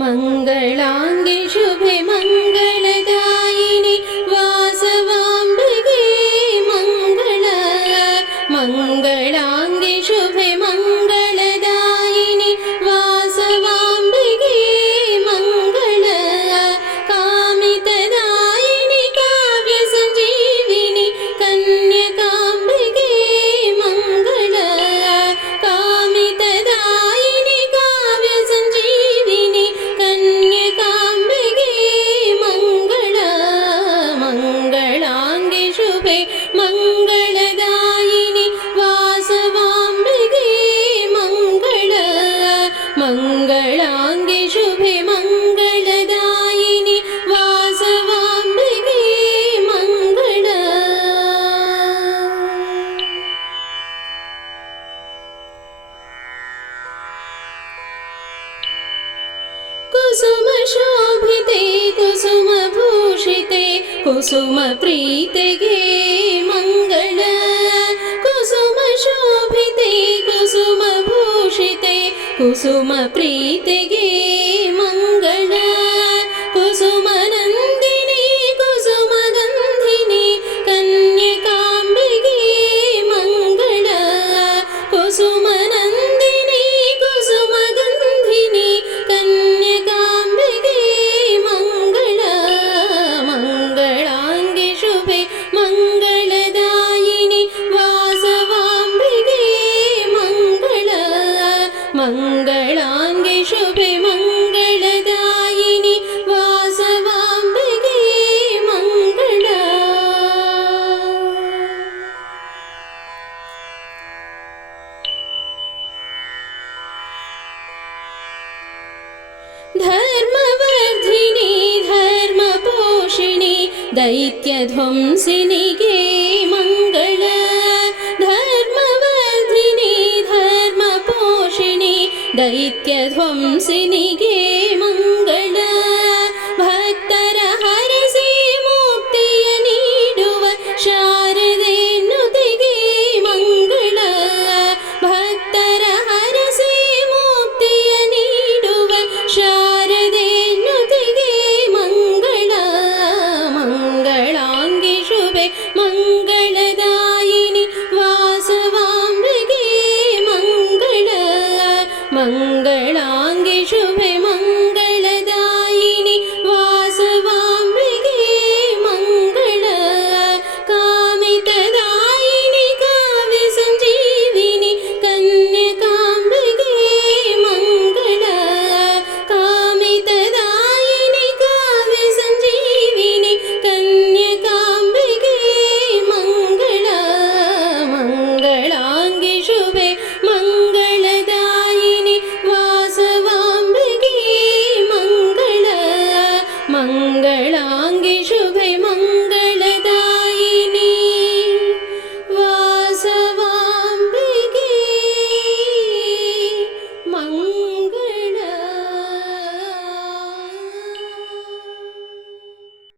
ಮಂಗಳಾಂಗಿ ಶುಭೆ ಮಂಗಳದಾಯಿನಿ ವಾಸವಾಂಬಿಗೆ ಮಂಗಳ. ಮಂಗಳಾಂಗಿ ಶುಭೆ ಮಂಗಳದಾಯಿನಿ ವಾಸವಾಂಬಿಗೆ ಮಂಗಳ. ಕಾಮಿತದಾಯಿನಿ ಕಾವ್ಯ ಸಂಜೀವಿನಿ ಕನ್ಯಕಾಂಬಿಗೆ ಮಂಗಳ. ಕಾಮಿತದಾಯಿನಿ ಕಾವ್ಯ ಸಂಜೀವಿನಿ ಕನ್ಯಕಾಂಬಿಗೆ ಮಂಗಳ. ಮಂಗಳಾಂಗಿ ಶುಭೆ ಮಂಗಳದಾಯಿನಿ ವಾಸವಾಂಬಿಗೆ ಮಂಗಳ. ಮಂಗಳಾಂಗಿ ಶುಭೆ ಮಂಗಳದಾಯಿನಿ ವಾಸವಾಂಬಿಗೆ ಮಂಗಳ. ಕುಸುಮ ಶೋಭಿತೆ ಕುಸುಮ ಭೂಷಿತೆ ಕುಸುಮ ಪ್ರೀತೆಗೆ ಮಂಗಳ. ಕುಸುಮ ಶೋಭಿತೆ ಕುಸುಮ ಭೂಷಿತೆ ಕುಸುಮ ಪ್ರೀತೆಗೆ ಮಂಗಳ. ಕುಸುಮ ನಂದಿನಿ ಕುಸುಮ ಗಂಧಿನಿ ಕನ್ಯಕಾಂಬಿಗೆ ಮಂಗಳ. ಕುಸುಮ ನಂದಿನಿ ಕುಸುಮ ಗಂಧಿನಿ ಕನ್ಯಕಾಂಬಿಗೆ ಮಂಗಳ. ಮಂಗಳಾಂಗಿ ಶುಭೆ ಮಂಗಳದಾಯಿನಿ ವಾಸವಾಂಬಿಗೆ ಮಂಗಳ. ಮಂಗಳಾಂಗಿ ಶುಭೆ ಮಂಗಳದಾಯಿನಿ ವಾಸವಾಂಬಿಗೆ ಮಂಗಳ. ಧರ್ಮವರ್ಧಿನಿ ಧರ್ಮ ಪೋಷಿಣಿ ದೈತ್ಯ ಧ್ವಂಸಿನಿಗೆ ಮಂಗಳ. ಧರ್ಮವರ್ಧಿನಿ ಧರ್ಮ ಪೋಷಿಣಿ ದೈತ್ಯ ಧ್ವಂಸಿನಿಗೆ ಮಂಗಳ. ಭಕ್ತರ ಹರಸಿ ಮುಕ್ತಿಯ ನೀಡುವ ಶಾರದೆ ನುತಿಗೆ ಮಂಗಳ. ಭಕ್ತರ ಹರಸಿ ಮುಕ್ತಿಯ ನೀಡುವ ಶಾರದೆ ನುತಿಗೆ ಮಂಗಳ. ಮಂಗಳಾಂಗಿ ಶುಭೆ ಮಂಗಳ